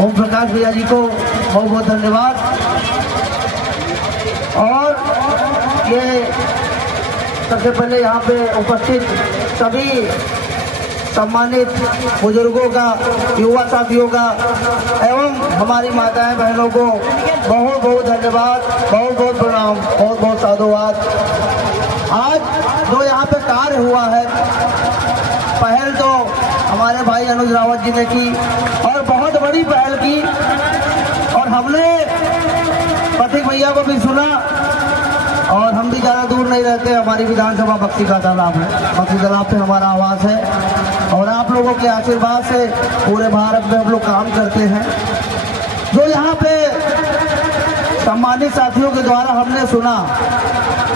ओम प्रकाश भैया जी को बहुत बहुत धन्यवाद। और ये सबसे पहले यहाँ पे उपस्थित सभी सम्मानित बुजुर्गों का, युवा साथियों का एवं हमारी माताएं बहनों को बहुत बहुत धन्यवाद, बहुत बहुत प्रणाम, बहुत बहुत साधुवाद। आज जो यहाँ पे कार्य हुआ है, पहल तो हमारे भाई अनुज रावत जी ने की और बहुत बड़ी पहल की, और हमने प्रतीक भैया को भी सुना। और हम भी ज़्यादा दूर नहीं रहते, हमारी विधानसभा बक्सी का तालाब है, बक्सी तालाब पे हमारा आवास है, और आप लोगों के आशीर्वाद से पूरे भारत में हम लोग काम करते हैं। जो यहाँ पे सम्मानित साथियों के द्वारा हमने सुना,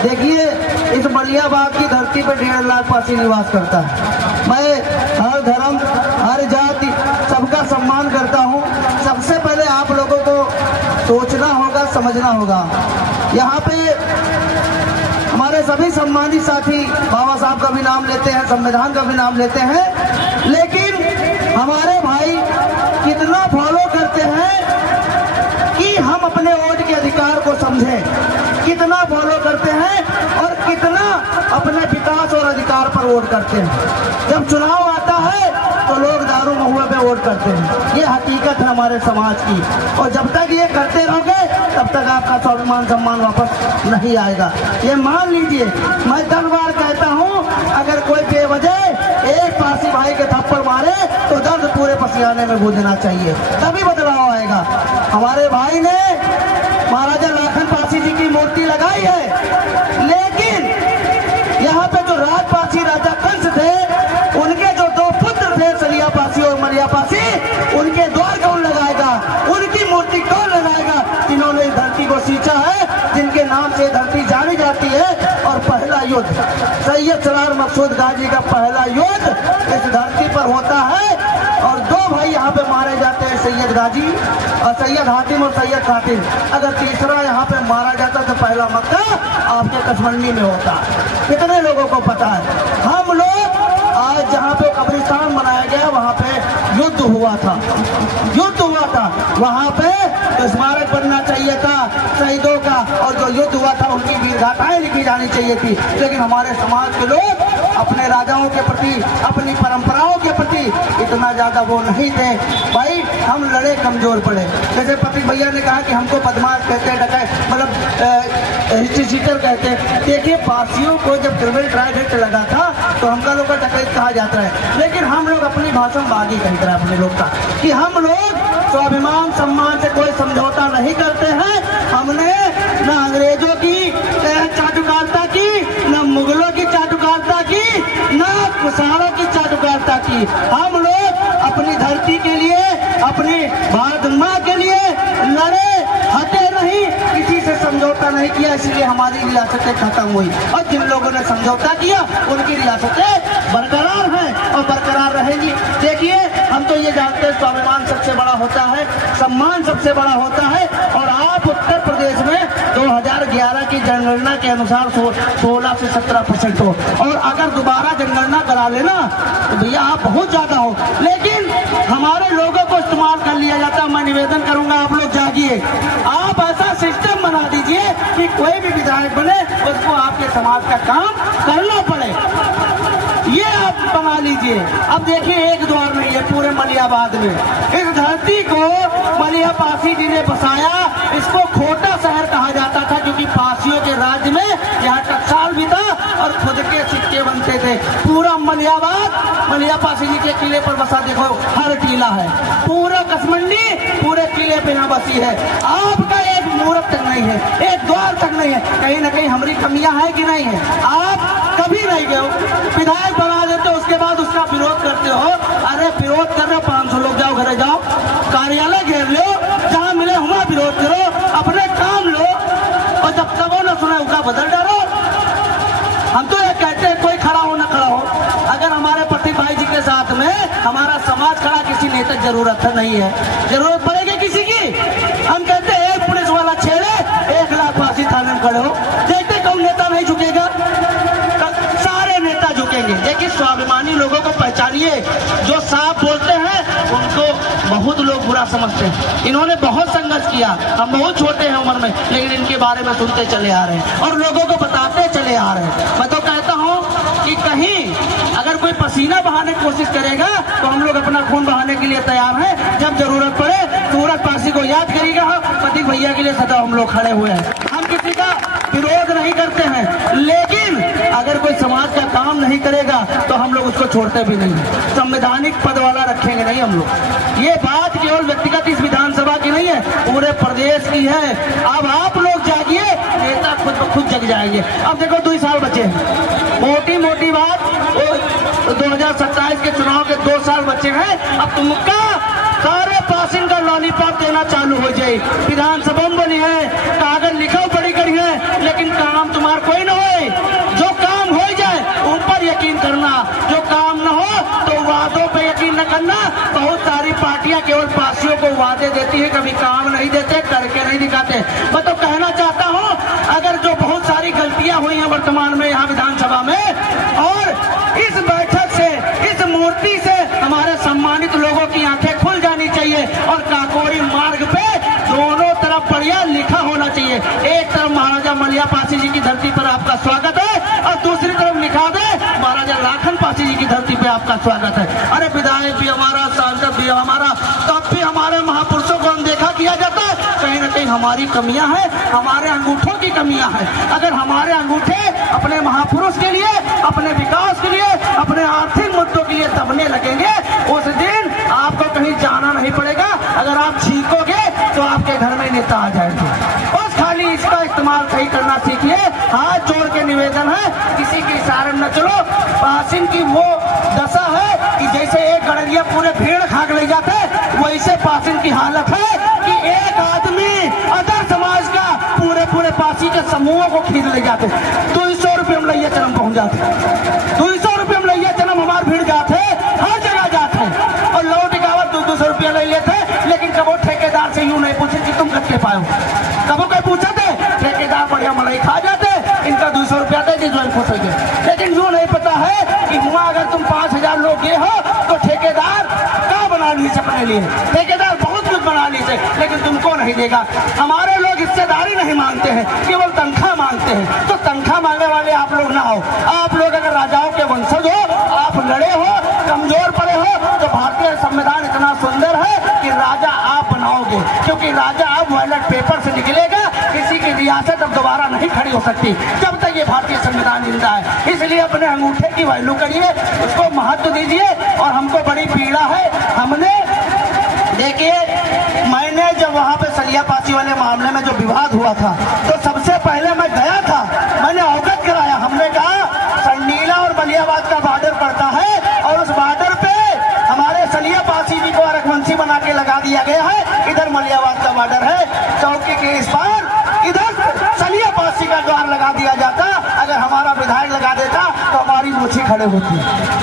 देखिए इस मलियाबाग की धरती पे 1.5 लाख पासी निवास करता है। मैं हर धर्म, हर जाति, सबका सम्मान करता हूँ। सबसे पहले आप लोगों को सोचना होगा, समझना होगा। यहाँ पे हमारे सभी सम्मानित साथी बाबा साहब का भी नाम लेते हैं, संविधान का भी नाम लेते हैं, लेकिन हमारे भाई कितना फॉलो करते हैं कि हम अपने वोट के अधिकार को समझें, कितना फॉलो करते हैं और कितना अपने विकास और अधिकार पर वोट करते हैं। जब चुनाव आता है तो लोग दारू महुए पे वोट करते हैं, ये हकीकत है हमारे समाज की। और जब तक ये करते रहोगे तब तक आपका स्वाभिमान सम्मान वापस नहीं आएगा। ये मान लीजिए, मैं 10 बार कहता हूँ, अगर कोई बेवजह एक पासी भाई के थप्पड़ मारे तो दर्द पूरे पसियाने में गूंजना चाहिए, तभी बदलाव आएगा। हमारे भाई ने महाराजा लाखन पासी जी की मूर्ति लगाई है, लेकिन यहाँ पे जो राजपासी राजा कंस थे, उनके जो 2 पुत्र थे, सलिया पासी और मलिया पासी, उनके द्वार कौन लगाएगा? उनकी मूर्ति कौन लगाएगा? जिन्होंने इस धरती को सींचा है, जिनके नाम से धरती जानी जाती है। और पहला युद्ध सैयद सलार मकसूद गाजी का पहला युद्ध इस धरती पर होता है, और 2 भाई यहाँ पे मारे जाते हैं, सैयद गाजी और सैयद हातिम और सैयद कातिल। अगर तीसरा यहाँ पे मारा जाता तो पहला मक्का आपके कसमंडी में होता। कितने लोगों को पता है? हम लोग आज जहाँ पे कब्रिस्तान बनाया गया, वहाँ पे युद्ध हुआ था, वहाँ पे स्मारक बनना चाहिए था शहीदों का, और जो युद्ध हुआ था उनकी वीरगाथाएं लिखी जानी चाहिए थी। लेकिन हमारे समाज के लोग अपने राजाओं के प्रति, अपनी परंपराओं के प्रति इतना ज्यादा वो नहीं थे। भाई हम लड़े, कमजोर पड़े। जैसे प्रतीक भैया ने कहा कि हमको बदमाश कहते हैं, डकैत, मतलब हिस्ट्री सीटर कहते हैं। देखिए, पारसियों को जब क्रिमिनल ट्रायल एक्ट लगा था तो हमका लोग का डकैत कहा जाता है, लेकिन हम लोग अपनी भाषा में बागी कहते हैं अपने लोग का, कि हम लोग स्वाभिमान सम्मान से कोई समझौता नहीं करते हैं। हमने न अंग्रेजों की चाटुकारिता की, न मुगलों की चाटुकारिता की, न कुशारों की चाटुकारिता की। हम लोग अपनी धरती के लिए, अपनी भारत माँ के लिए लड़े, हटे नहीं, किसी से समझौता नहीं किया, इसलिए हमारी रियासतें खत्म हुई। और जिन लोगों ने समझौता किया उनकी रियासतें बरकरार हैं और बरकरार रहेंगी। देखिए, हम तो ये जानते हैं स्वाभिमान सबसे बड़ा होता है, सम्मान सबसे बड़ा होता है। और आप उत्तर प्रदेश में 2011 की जनगणना के अनुसार 16 से 17% हो, और अगर दोबारा जनगणना करा लेना तो भैया आप बहुत ज्यादा हो। लेकिन हमारे लोगों को इस्तेमाल कर लिया जाता है। मैं निवेदन करूंगा, आप लोग जागिए, आप ऐसा सिस्टम बना दीजिए कि कोई भी विधायक बने उसको आपके समाज का काम करना पड़े, ये आप बना लीजिए। अब देखिए, एक द्वार नहीं है पूरे मलियाबाद में। इस धरती को मलिया पासी जी ने बसाया। इसको खोटा शहर कहा जाता था, क्योंकि पासियों के राज्य में यहाँ टकसाल भी था और खुद के सिक्के बनते थे। पूरा मलियाबाद मलिया पासी जी के किले पर बसा। देखो, हर टीला है, पूरा कसमंडी पूरे किले पे यहाँ बसी है। आपका एक मुहूर्त तक नहीं है, एक द्वार तक नहीं है। कहीं ना कहीं हमारी कमियां है कि नहीं है? आप कभी नहीं गए हो, विधायक बना देते हो, उसके बाद उसका विरोध करते हो। अरे विरोध कर रहे हो, 500 लोग जाओ, घरे जाओ, कार्यालय घेर लो, जहाँ मिले वहाँ विरोध करो, अपने काम लो, और जब तक वो न सुने उसका बदल डालो। हम तो ये कहते हैं, कोई खड़ा हो न खड़ा हो, अगर हमारे प्रतीक भाई जी के साथ में हमारा समाज खड़ा, किसी नेता जरूरत नहीं है। जरूरत पड़ेगी किसी की, हम कहते हैं एक पुलिस वाला छेड़े, 1 लाख फांसी थाने में खड़े हो, देखते कौन नेता नहीं झुकेगा? सारे नेता झुकेंगे। देखिए, स्वाभिमानी लोगों को पहचानिए, जो साफ बोलते हैं उनको बहुत लोग बुरा समझते हैं। इन्होंने बहुत संघर्ष किया, हम बहुत छोटे हैं उम्र में, लेकिन इनके बारे में सुनते चले आ रहे हैं और लोगों को बताते चले आ रहे हैं। मैं तो कहता हूँ कि कहीं अगर कोई पसीना बहाने की कोशिश करेगा तो हम लोग अपना खून बहाने के लिए तैयार हैं। जब जरूरत पड़े सूरज पासी को याद करेगा, प्रतीक भैया के लिए सदा हम लोग खड़े हुए हैं। हम किसी का विरोध नहीं करते हैं, लेकिन अगर कोई समाज का काम नहीं करेगा तो हम लोग उसको छोड़ते भी नहीं। संवैधानिक पद वाला रखेंगे नहीं हम लोग। ये बात केवल व्यक्तिगत इस विधानसभा की नहीं है, पूरे प्रदेश की है। अब आप लोग जागिए, नेता खुद ब खुद जग जाएंगे। अब देखो 2 साल बचे हैं, मोटी मोटी बात, 2027 के चुनाव के 2 साल बचे हैं। अब तुमका सारे पासिंग का लॉलीपॉप देना चालू हो जाए। विधानसभा में बनी है, कागज लिखा पड़ी करी है, लेकिन काम तुम्हारा कोई न हो। जो काम हो जाए ऊपर यकीन करना, जो काम न हो तो वादों पे यकीन न करना। बहुत सारी पार्टियां केवल पासियों को वादे देती है, कभी काम नहीं देते, करके नहीं दिखाते। मैं तो कहना चाहता हूं, अगर जो बहुत सारी गलतियां हुई हैं वर्तमान में यहाँ विधानसभा में, और इस बैठक से, इस मूर्ति से हमारे सम्मानित लोगों की आंखें खुल जानी चाहिए और काकोरी मार्ग पे दोनों तरफ बढ़िया लिखा होना चाहिए। एक तरफ महाराजा मलिया पासी जी की धरती पर आपका स्वागत है और दूसरी तरफ लिखा दे महाराजा लाखन पासी जी की धरती पे आपका स्वागत है। अरे विधायक भी हमारा, सांसद भी हमारा, तब भी हमारे महापुरुषों को अनदेखा किया जाता है। कहीं न कहीं हमारी कमियां हैं, हमारे अंगूठों की कमियां हैं। अगर हमारे अंगूठे अपने महापुरुष के लिए, अपने विकास के लिए, अपने आर्थिक मुद्दों के लिए दबने लगेंगे, उस दिन आपको कहीं जाना नहीं पड़ेगा। अगर आप छींकोगे तो आपके घर में नेता आ जाएंगे। बस खाली इसका इस्तेमाल सही करना सीखिए। हाथ जोड़ के निवेदन है, किसी के इशारे में न चलो। पासिंग की वो दशा है कि जैसे एक गड़रिया पूरे भीड़ खाक ले जाते, वैसे पासिंग की हालत है कि एक आदमी अदर समाज का पूरे पासी के समूहों को खींच ले जाते। 200 रुपये में लैया चरम पहुंच जाते, 200 रुपये में लैया चरम हमारे भीड़ जाते, हर जगह जाते और लौट गावत 200 रुपया ले लेते। लेकिन कबो ठेकेदार से यूं नहीं पूछे कि तुम कत्ते पाए हो, कबो कहीं पूछा थे? ठेकेदार बढ़िया मलाई खा जाते, इनका 200 रुपया दे दी, ज्वाइन खुश हो गए। लेकिन यूं नहीं पता है कि हुआ अगर तुम 5000 लोग ये हो तो ठेकेदार क्या बना लीजिए अपने लिए, ठेकेदार बहुत कुछ बना लीजिए, लेकिन तुमको नहीं देगा। हमारे लोग हिस्सेदारी नहीं मांगते हैं, केवल तनख्वाह मांगते हैं। तो तनख्वाह मांगने वाले आप लोग ना हो। आप लोग अगर राजाओं के वंशज हो, आप लड़े हो, कमजोर पड़े हो, तो भारतीय संविधान इतना सुंदर है कि राजा आप बनाओगे, क्योंकि राजा अब बैलेट पेपर से निकलेगा। किसी की रियासत अब दोबारा नहीं खड़ी हो सकती जब तक ये भारतीय संविधान जिंदा है। इसलिए अपने अंगूठे की वैल्यू करिए, उसको महत्व दीजिए। और हमको बड़ी पीड़ा है, हमने देखिए, मैंने जब वहाँ पे सलिया पासी वाले मामले में जो विवाद हुआ था, तो सबसे पहले मैं गया था, मैंने अवगत कराया। हमने कहा संडीला और बलियाबाद का बॉर्डर पड़ता है और उस बॉर्डर पे हमारे सलिया पासी जी को आरक्षवंशी बना के लगा दिया गया है। इधर मलियाबाद का बॉर्डर है, चौकी के इस पार, इधर सलिया पासी का द्वार लगा दिया जाता। अगर हमारा विधायक लगा देता तो हमारी मूछी खड़े होती,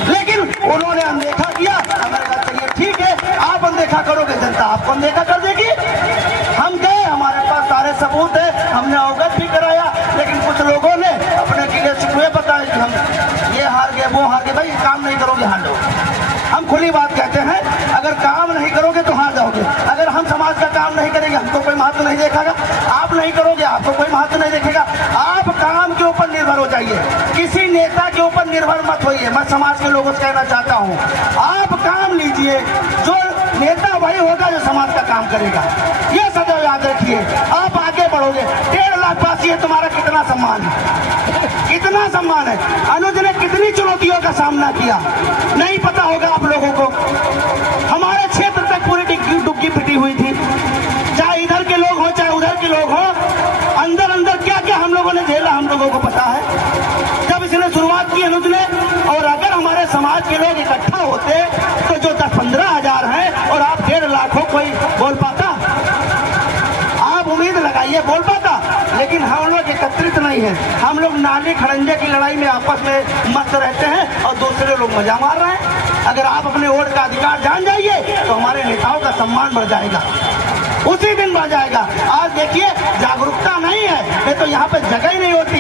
लेकिन उन्होंने अनदेखा किया। हमारे कहा चलिए ठीक है, आप अनदेखा करोगे, जनता आपको अनदेखा कर देगी। हम गए, हमारे पास सारे सबूत है, हमने अवगत भी कराया, लेकिन कुछ लोगों ने अपने किले शिकवे बताए कि हम ये हार गए, वो हार गए। भाई काम नहीं करोगे हार जाओगे। हम खुली बात कहते हैं, अगर काम नहीं करोगे तो हार जाओगे। अगर हम समाज का काम नहीं करेंगे, हमको कोई महत्व नहीं देखेगा। आप नहीं करोगे, आपको कोई महत्व नहीं देखेगा। आप काम के ऊपर निर्भर हो जाइए, किसी नेता के ऊपर निर्भर मत होइए। मैं समाज के लोगों से कहना चाहता हूँ, आप काम लीजिए, जो नेता वही होगा जो समाज का काम करेगा। ये सदैव याद रखिए, आप आगे बढ़ोगे। 1.5 लाख पासी है, तुम्हारा कितना सम्मान है, कितना सम्मान है। अनुज ने कितनी चुनौतियों का सामना किया, नहीं पता होगा आप लोगों को। हमारे क्षेत्र तक पूरी डुग्गी पिटी हुई थी, चाहे इधर के लोग हो चाहे उधर के लोग हो। अंदर अंदर क्या क्या हम लोगों ने झेला, हम लोगों को पता है। जब इसने शुरुआत की अनुज ने, और अगर हमारे समाज के लोग इकट्ठा होते तो जो 10-15 हजार हैं और आप 1.5 लाख हो, कोई बोल पाता? आप उम्मीद लगाइए बोल पाता? लेकिन हम लोग एकत्रित नहीं है। हम लोग नाली खड़ंजे की लड़ाई में आपस में मस्त रहते हैं और दूसरे लोग मजा मार रहे हैं। अगर आप अपने वोट का अधिकार जान जाइए तो हमारे नेताओं का सम्मान बढ़ जाएगा, उसी दिन बढ़ जाएगा। आज देखिए, जागरूकता नहीं है, नहीं तो यहाँ पे जगह ही नहीं होती,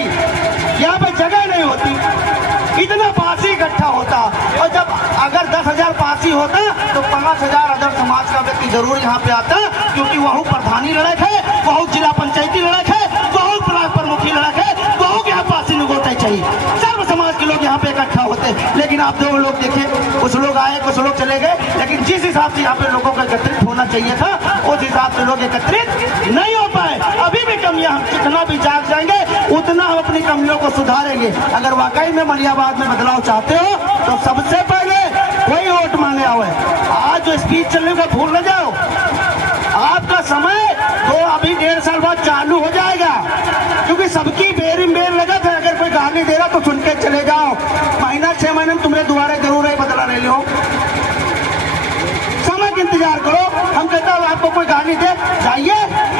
यहाँ पे जगह नहीं होती। इतना पासी इकट्ठा होता, और जब अगर 10,000 पासी होता तो 5,000 अदर समाज का व्यक्ति जरूर यहाँ पे आता, क्योंकि वह प्रधानी लड़क है, वह जिला पंचायती लड़क है, वह ब्लॉक प्रमुखी लड़क है, वह यहाँ पासी निगोते चाहिए। सर्व समाज के लोग यहाँ पे इकट्ठा होते, लेकिन आप दो लोग देखे, कुछ लोग आए कुछ लोग चले गए, लेकिन जिस हिसाब से यहाँ पे लोगों को एकत्रित होना चाहिए था उस हिसाब से लोग एकत्रित नहीं हो पाए। अभी भी कमियां, हम जितना भी जाग जाएंगे उतना हम अपनी कमियों को सुधारेंगे। अगर वाकई में मलियाबाद में बदलाव चाहते हो तो सबसे पहले वही वोट मांगे आओ। आज जो स्पीच चलने का भूल न जाओ, आपका समय तो अभी 1.5 साल बाद चालू हो जाएगा, क्योंकि सबकी बेरी बेर लगा था। अगर कोई गाली दे रहा तो सुन के चले जाओ, महीना 6 महीने में तुम्हें दोबारा जरूर है बदला ले लो, समय का इंतजार करो। हम कहते हैं आपको कोई गाली दे जाइए,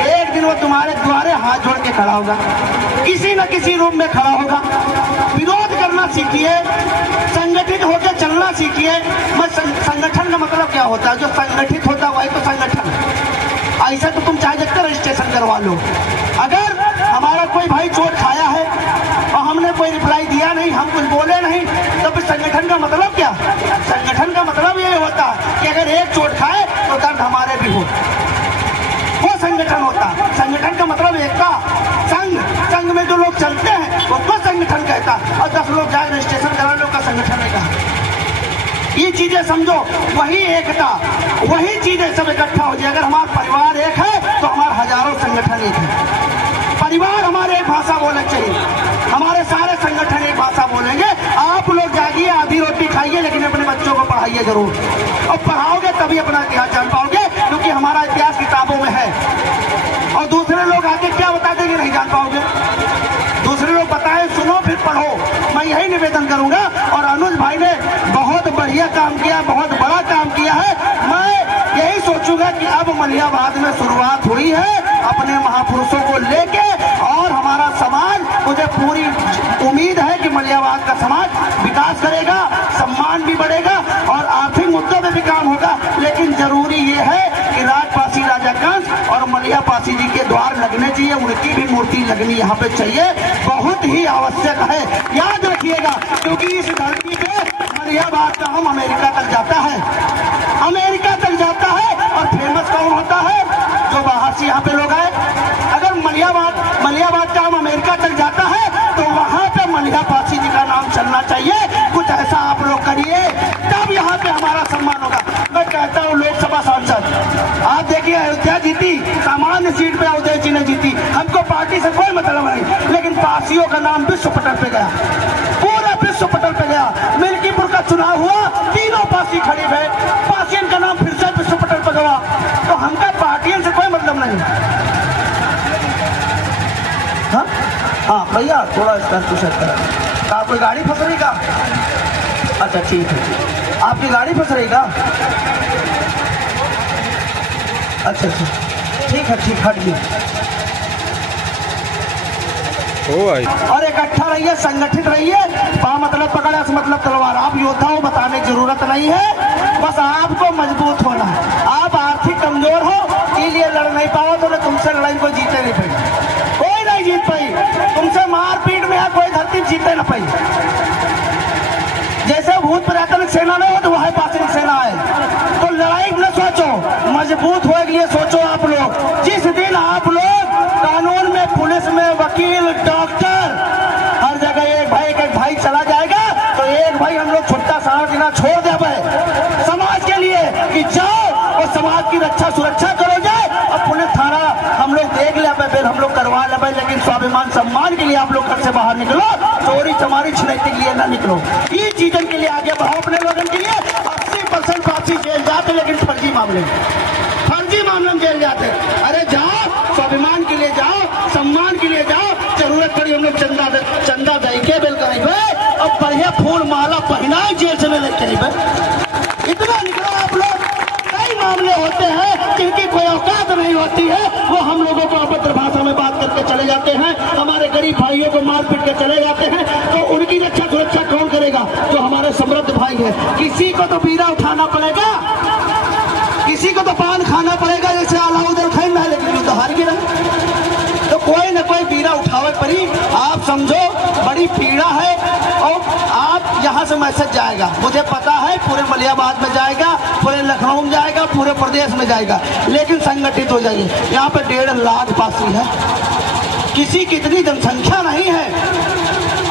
एक दिन वो तुम्हारे द्वारे हाथ जोड़ के खड़ा होगा, किसी न किसी रूप में खड़ा होगा। विरोध करना सीखिए, संगठित होकर चलना सीखिए। संगठन का मतलब क्या होता है? जो संगठित होता है वही तो संगठन है। ऐसा तो तुम चाहे जितना रजिस्ट्रेशन करवा लो, अगर हमारा कोई भाई चोट खाया है और हमने कोई रिप्लाई दिया नहीं, हम कुछ बोले नहीं, तो फिर संगठन का मतलब क्या? संगठन का मतलब ये होता कि अगर एक चोट खाए तो दर्द हमारे भी हो, वो संगठन होता। संगठन का मतलब एकता, संघ, संघ में जो लोग चलते हैं उसको संगठन कहता, और 10 लोग जाए रजिस्ट्रेशन करा लो का संगठन है कहा। ये चीजें समझो, वही एकता, वही चीजें सब इकट्ठा हो जाए। अगर हमारा परिवार एक है तो हमारे हजारों संगठन एक है। परिवार हमारे एक भाषा बोलना चाहिए, हमारे सारे संगठन एक भाषा बोलेंगे। आप लोग जागिए, आधी रोटी खाइए, लेकिन अपने बच्चों को पढ़ाइए जरूर, और पढ़ाओगे तभी अपना इतिहास जान पाओगे, क्योंकि हमारा इतिहास किताबों में है। और दूसरे लोग आके क्या बता देंगे नहीं जान पाओगे। दूसरे लोग बताएं, सुनो फिर पढ़ो। मैं यही निवेदन करूंगा। और अनुज भाई ने बहुत बढ़िया काम किया, बहुत बड़ा काम किया है। मैं यही सोचूंगा कि अब मलियाबाद में शुरुआत हुई है अपने महापुरुषों को लेके, और हमारा समाज, मुझे पूरी उम्मीद है कि मलियाबाद का समाज विकास करेगा, सम्मान भी बढ़ेगा और आर्थिक मुद्दों में भी काम होगा। लेकिन जरूरी ये है कि राजपासी राजा कंस और मलियापासी जी के द्वार लगने चाहिए, उनकी भी मूर्ति लगनी यहाँ पे चाहिए, बहुत ही आवश्यक है। याद रखिएगा, क्योंकि इस धरती पे मलियाबाद का हम अमेरिका तक जाता है, अमेरिका तक जाता है। और फेमस कौन होता है? जो बाहर से यहाँ पे लोग आए। अगर मलियाबाद का हम अमेरिका तक जाता है तो वहाँ पे मलियापासी जी का नाम चलना चाहिए। कुछ ऐसा आप लोग करिए, तब यहाँ पे हमारा सम्मान होगा। मैं कहता हूँ लोकसभा सांसद, आप देखिए अयोध्या जीती, सामान्य सीट पे अयोध्या जी ने जीती, हमको पार्टी से कोई मतलब नहीं, लेकिन पासियों का नाम विश्व पटल पे गया, पूरा विश्व पटल पे गया। मिल्कीपुर का चुनाव हुआ, तीनों पासी खड़ी है, पासियन का नाम फिर से विश्व पटल पे गया। तो हमका पार्टियों से कोई मतलब नहीं। हाँ भैया, थोड़ा इसका कुछ कहा, कोई गाड़ी फंस रही का? अच्छा ठीक है, आपकी गाड़ी फंस रही का? अच्छा अच्छा ठीक है, ठीक हट गई। और इकट्ठा रहिए, संगठित रहिए, मतलब पकड़ा से मतलब तलवार। आप योद्धा हो, बताने की जरूरत नहीं है, बस आपको मजबूत होना है। आप आर्थिक कमजोर हो, इसलिए लड़ नहीं पाओ, तो तुमसे लड़ाई कोई जीते नहीं पाई, कोई नहीं जीत पाई। तुमसे मारपीट में है, कोई धरती जीते न पाई। जैसे भूत पुरातन सेना में हो तो वह पासी सेना है। तो लड़ाई न सोचो, मजबूत होने के लिए सोचो। आप लोग जिस दिन आप लोग कानून में, पुलिस में, वकील, डॉक्टर, हर जगह एक भाई चला जाएगा, तो एक भाई हम लोग छुट्टा सारा देना छोड़ दे समाज के लिए कि जाओ और समाज की रक्षा सुरक्षा करो जाए। और पुलिस थाना हम लोग देख ले, फिर हम लोग करवा ले, लेकिन स्वाभिमान सम्मान के लिए आप लोग घर से बाहर निकलो, चोरी चमारी छिनैती के लिए ना निकलो। ये चीजों के लिए आगे बढ़ो अपने लोगों के लिए। 80% पासी जेल जाते, लेकिन फर्जी मामले में जेल जाते। अरे जाओ, स्वाभिमान के लिए जाओ, सम्मान के लिए जाओ। जरूरत पड़ी हम लोग चंदा दे के बिल करेंगे और बढ़िया फूल माला पहना जेल से ले करेंगे। इतना निकलो आप लोग। कई मामले होते हैं जिनकी कोई औकात नहीं होती है, वो हम लोगों को अभद्र भाषा में बात करके चले जाते हैं, हमारे गरीब भाइयों को मार पीट के चले जाते हैं। तो उनकी रक्षा सुरक्षा कौन करेगा? जो हमारे समृद्ध भाई है। किसी को तो बीड़ा उठाना पड़ेगा, किसी को तो पान खाना पड़ेगा, जैसे अलाउद्दीन खान है, लेकिन तो हार गिरा। तो कोई न कोई बीड़ा उठावे पड़ी। आप समझो बड़ी पीड़ा है, और आप यहाँ से मैसेज जाएगा, मुझे पता है पूरे मलियाबाद में जाएगा, पूरे लखनऊ में जाएगा, पूरे प्रदेश में जाएगा, लेकिन संगठित हो जाइए। यहाँ पे 1.5 लाख पासी है, किसी की इतनी जनसंख्या नहीं है,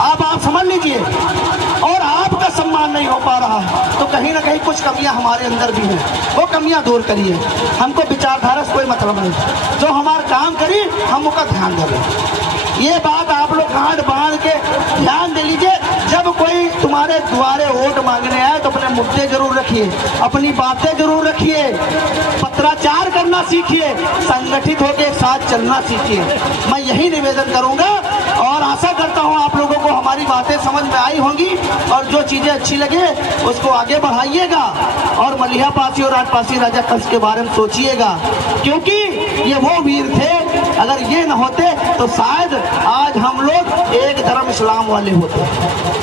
आप समझ लीजिए, और आपका सम्मान नहीं हो पा रहा है, तो कहीं ना कहीं कुछ कमियां हमारे अंदर भी हैं, वो कमियां दूर करिए। हमको विचारधारा से कोई मतलब नहीं, जो हमारा काम करिए हम उसका ध्यान दें। ये बात आप लोग गांठ बांध के ध्यान दे लीजिए। जब कोई तुम्हारे द्वारे वोट मांगने आए तो अपने मुद्दे जरूर रखिए, अपनी बातें जरूर रखिए, पत्राचार करना सीखिए, संगठित होकर साथ चलना सीखिए। मैं यही निवेदन करूंगा और आशा करता हूं आप लोगों को हमारी बातें समझ में आई होंगी, और जो चीजें अच्छी लगे उसको आगे बढ़ाइएगा, और मलिया पासी और राजपासी राजा कंस के बारे में सोचिएगा, क्योंकि ये वो वीर थे, अगर ये न होते तो शायद आज हम लोग एक धर्म इस्लाम वाले होते,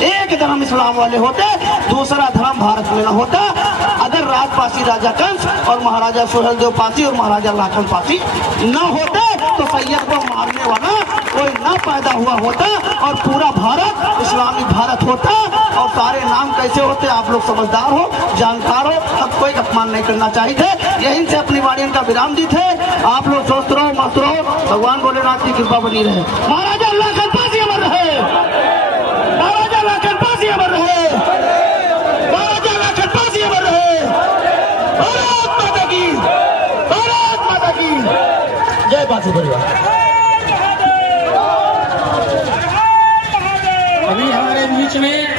एक धर्म इस्लाम वाले होते, दूसरा धर्म भारत में न होता। अगर राजपासी राजा कंस और महाराजा सुहेलदेव पासी और महाराजा लाखन पासी न होते तो सैयद को मारने वाला कोई न पैदा हुआ होता, और पूरा भारत इस्लामी भारत होता। और सारे नाम कैसे होते, आप लोग समझदार हो, जानकार हो, तब कोई अपमान नहीं करना चाहिए थे। यहीं से अपनी वाणियों का विराम दी थे। आप लोग स्वस्थ रहो, मस्त रहो, भगवान भोलेनाथ की कृपा बनी रहे। महाराजा लाखन पासी अमर रहे, महाराजा लाखन पासी अमर रहे, महाराजा लाखन पासी अमर रहे। भारत माता की, भारत माता की जय। पासी परिवार अभी हमारे बीच में